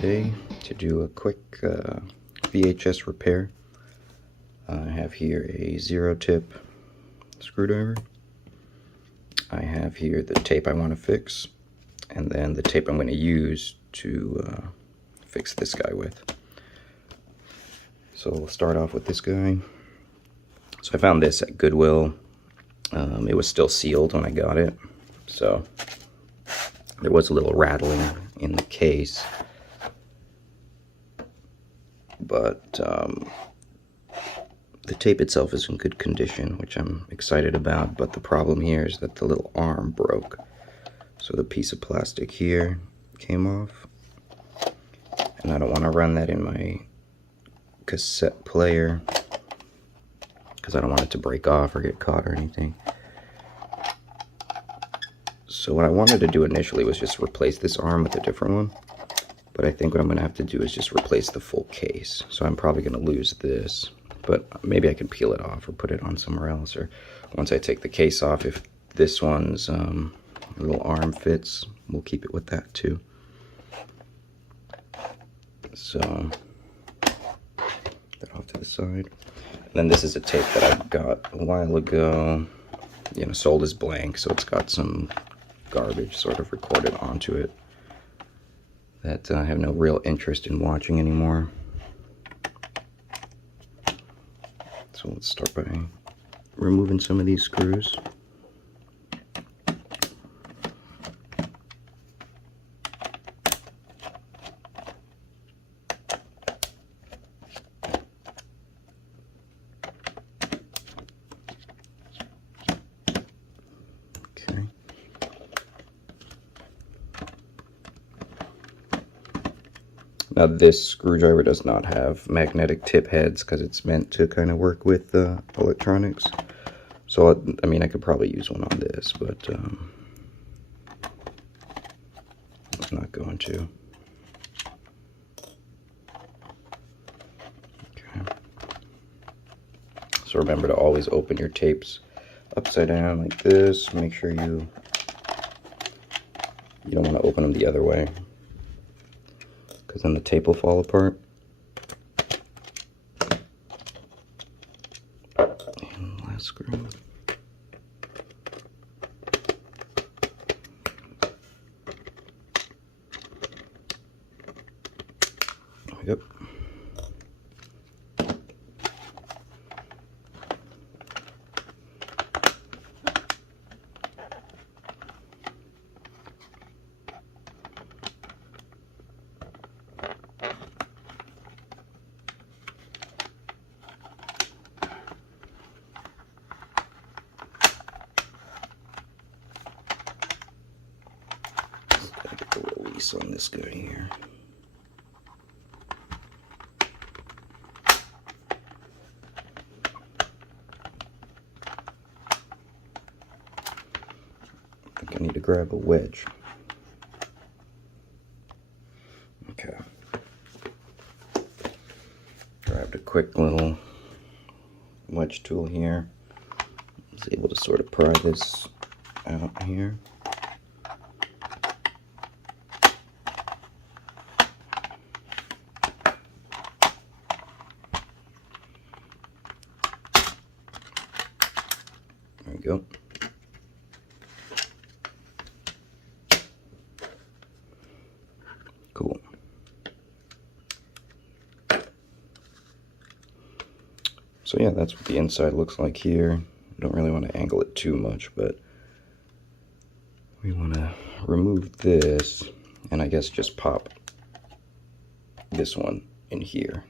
today to do a quick VHS repair. I have here a 0-tip screwdriver. I have here the tape I want to fix, and then the tape I'm going to use to fix this guy with. So we'll start off with this guy. So I found this at Goodwill. It was still sealed when I got it, so there was a little rattling in the case, but the tape itself is in good condition, which I'm excited about. But the problem here is that the little arm broke, so the piece of plastic here came off, and I don't want to run that in my cassette player because I don't want it to break off or get caught or anything. So what I wanted to do initially was just replace this arm with a different one, but I think what I'm going to have to do is just replace the full case. So I'm probably going to lose this, but maybe I can peel it off or put it on somewhere else, or once I take the case off, if this one's little arm fits, we'll keep it with that too. So that off to the side. And then this is a tape that I got a while ago, sold as blank, so it's got some garbage sort of recorded onto it that I have no real interest in watching anymore. So let's start by removing some of these screws. Now this screwdriver does not have magnetic tip heads because it's meant to kind of work with electronics. So I mean, I could probably use one on this, but I'm not going to. Okay. So remember to always open your tapes upside down like this. Make sure you don't want to open them the other way, because then the tape will fall apart. And last screw. There we go. Gotta get the release on this guy here. I think I need to grab a wedge. Okay. Grabbed a quick little wedge tool here. I was able to sort of pry this out here. There we go. Cool. So yeah, that's what the inside looks like here. I don't really want to angle it too much, but we want to remove this, and I guess just pop this one in here.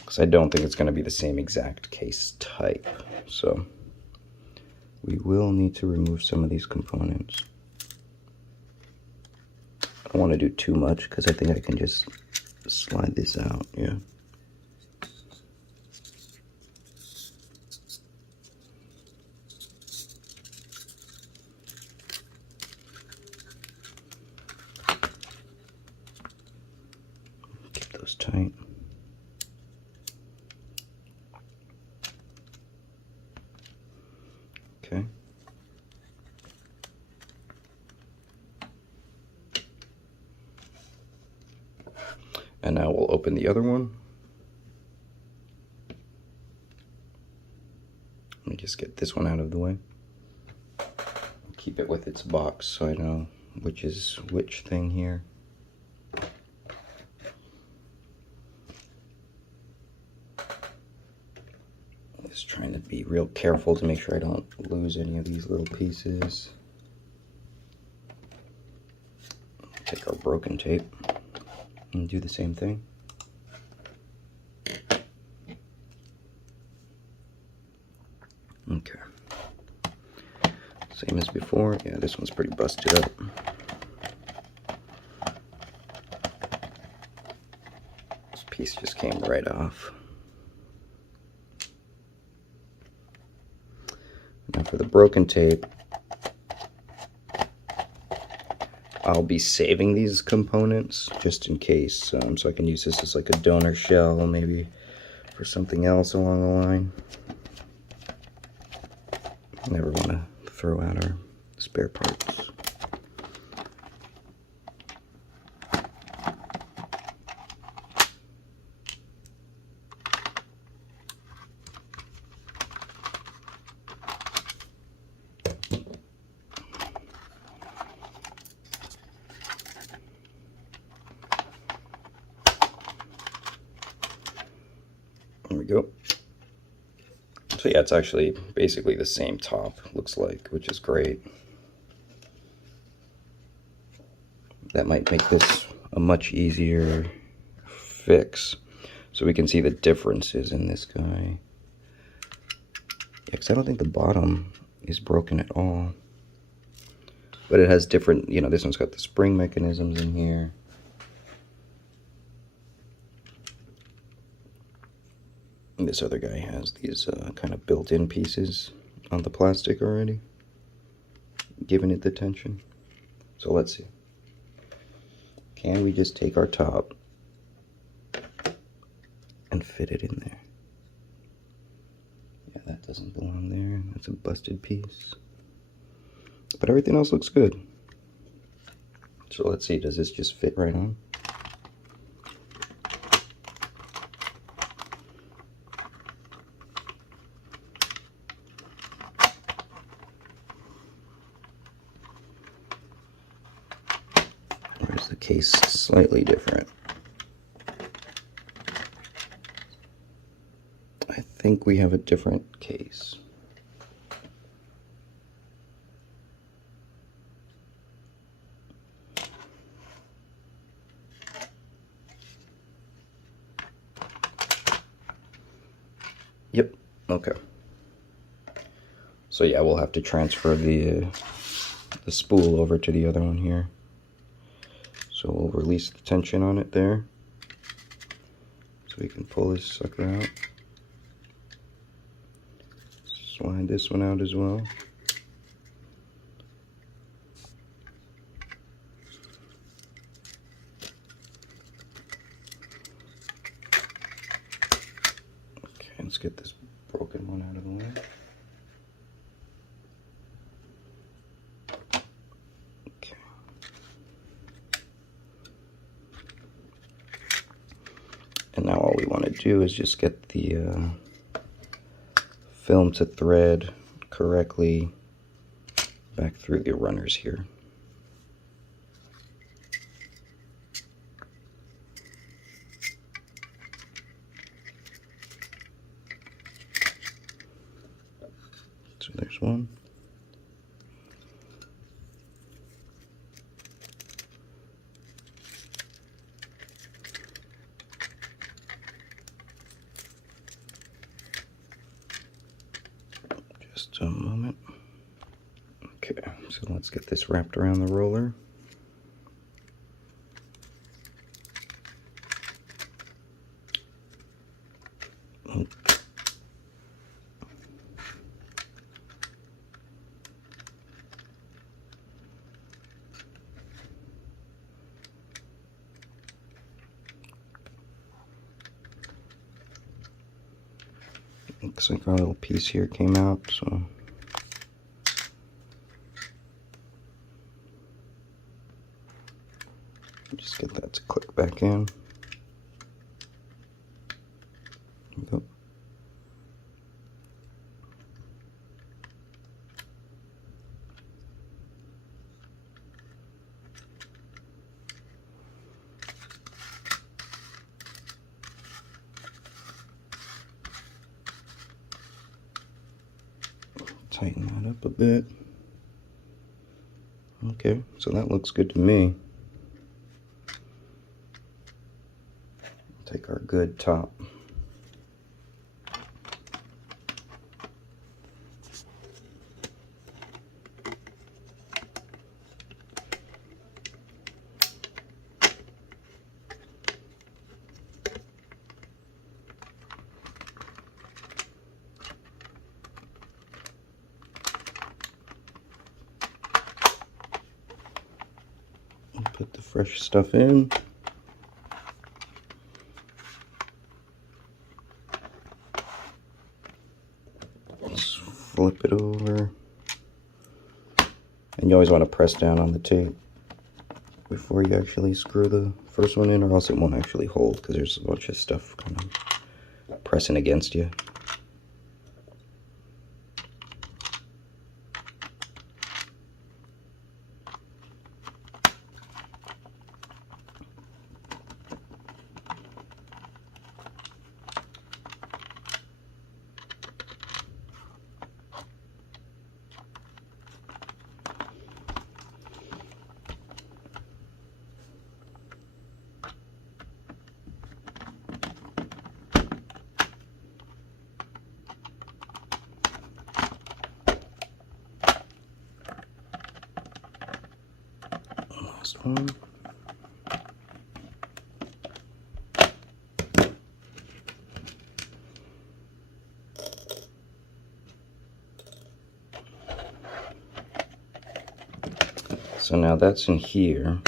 Because I don't think it's going to be the same exact case type, so we will need to remove some of these components. I don't want to do too much because I think I can just slide this out, yeah. looks tight. Okay. And now we'll open the other one. Let me just get this one out of the way. Keep it with its box so I know which is which thing here. Just trying to be real careful to make sure I don't lose any of these little pieces. Take our broken tape and do the same thing. Okay. Same as before. Yeah, this one's pretty busted up. This piece just came right off. Now for the broken tape, I'll be saving these components just in case, so I can use this as like a donor shell, maybe for something else along the line. Never want to throw out our spare parts. There we go. So yeah, it's actually basically the same top, looks like, which is great. That might make this a much easier fix. So we can see the differences in this guy. Yeah, because I don't think the bottom is broken at all. But it has different, you know, this one's got the spring mechanisms in here. And this other guy has these kind of built-in pieces on the plastic already, giving it the tension. So let's see. Can we just take our top and fit it in there? Yeah, that doesn't belong there. That's a busted piece. But everything else looks good. So let's see, does this just fit right on? Where's the case slightly different? I think we have a different case. Yep, okay. So yeah, we'll have to transfer the spool over to the other one here. So we'll release the tension on it there. So we can pull this sucker out. Slide this one out as well. Okay, let's get this broken one out of the way. Okay. And now all we want to do is just get the film to thread correctly back through the runners here. So there's one. Just a moment. Okay, so let's get this wrapped around the roller. Oh. looks like our little piece here came out, so just get that to click back in. There we go. Tighten that up a bit. Okay, so that looks good to me. Take our good top. Put the fresh stuff in. Let's flip it over. And you always want to press down on the tape before you actually screw the first one in, or else it won't actually hold because there's a bunch of stuff kind of pressing against you. Last one. So now that's in here.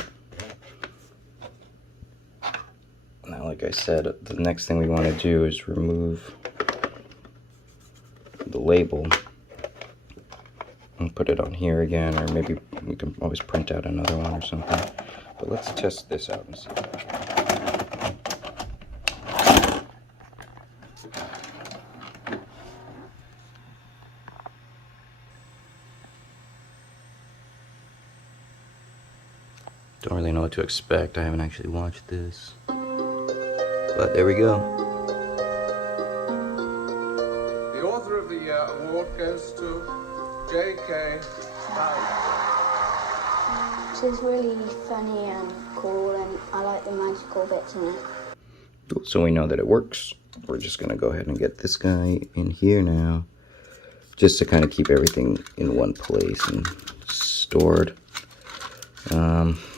Now, like I said, the next thing we want to do is remove the label and put it on here again, or maybe we can always print out another one or something. But let's test this out and see. Don't really know what to expect. I haven't actually watched this. But there we go. The author of the year award goes to J.K. This is really funny and cool, and I like the magical bits in it. So we know that it works. We're just going to go ahead and get this guy in here now, just to kind of keep everything in one place and stored.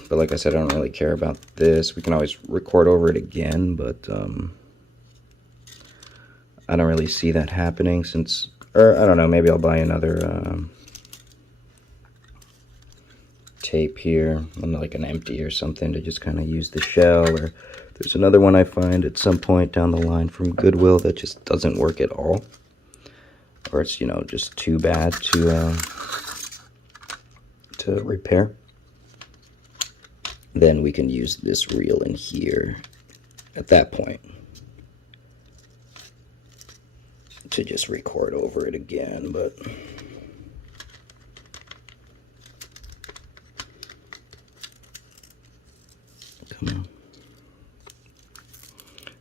But like I said, I don't really care about this. We can always record over it again, but I don't really see that happening since, or I don't know, maybe I'll buy another tape here, like an empty or something, to just kind of use the shell. Or there's another one I find at some point down the line from Goodwill that just doesn't work at all, or it's, you know, just too bad to repair. Then we can use this reel in here at that point to just record over it again. But come on,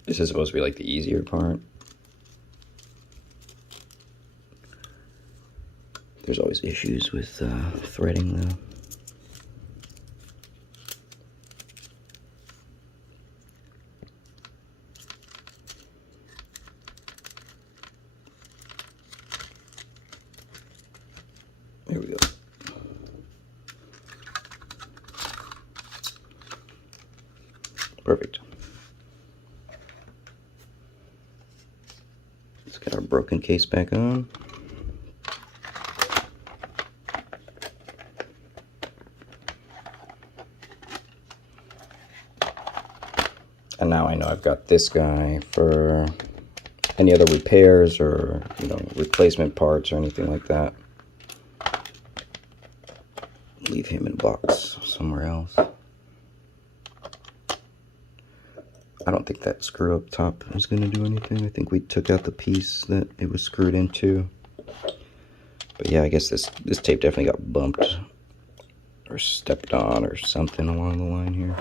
this is supposed to be like the easier part. There's always issues with threading though. Here we go. Perfect. Let's get our broken case back on. And now I know I've got this guy for any other repairs or, you know, replacement parts or anything like that. Leave him in a box somewhere else. I don't think that screw up top is going to do anything. I think we took out the piece that it was screwed into. But yeah, I guess this tape definitely got bumped or stepped on or something along the line here.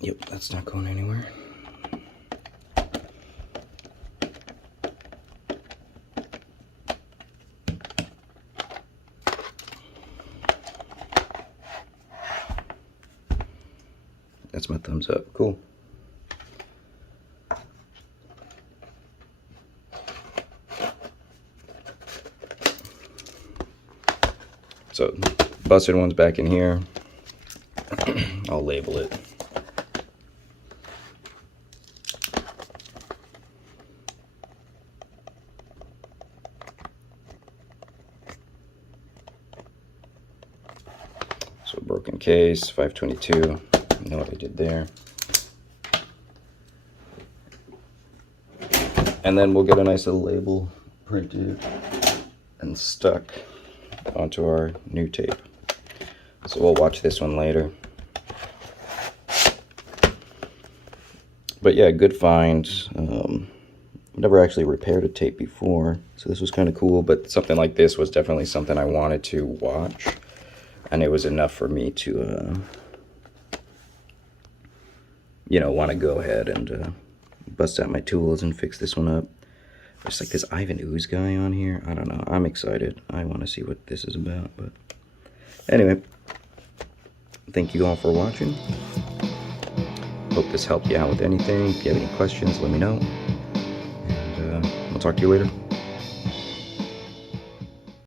Yep, that's not going anywhere. That's my thumbs up. Cool. So, busted one's back in here. I'll label it. So, broken case, 522. You know what I did there. And then we'll get a nice little label printed and stuck onto our new tape. So we'll watch this one later. But yeah, good find. Never actually repaired a tape before, so this was kind of cool, but something like this was definitely something I wanted to watch, and it was enough for me to you know, want to go ahead and bust out my tools and fix this one up. There's like this Ivan Ooze guy on here. I don't know. I'm excited. I want to see what this is about. But anyway, thank you all for watching. Hope this helped you out with anything. If you have any questions, let me know. And we'll talk to you later.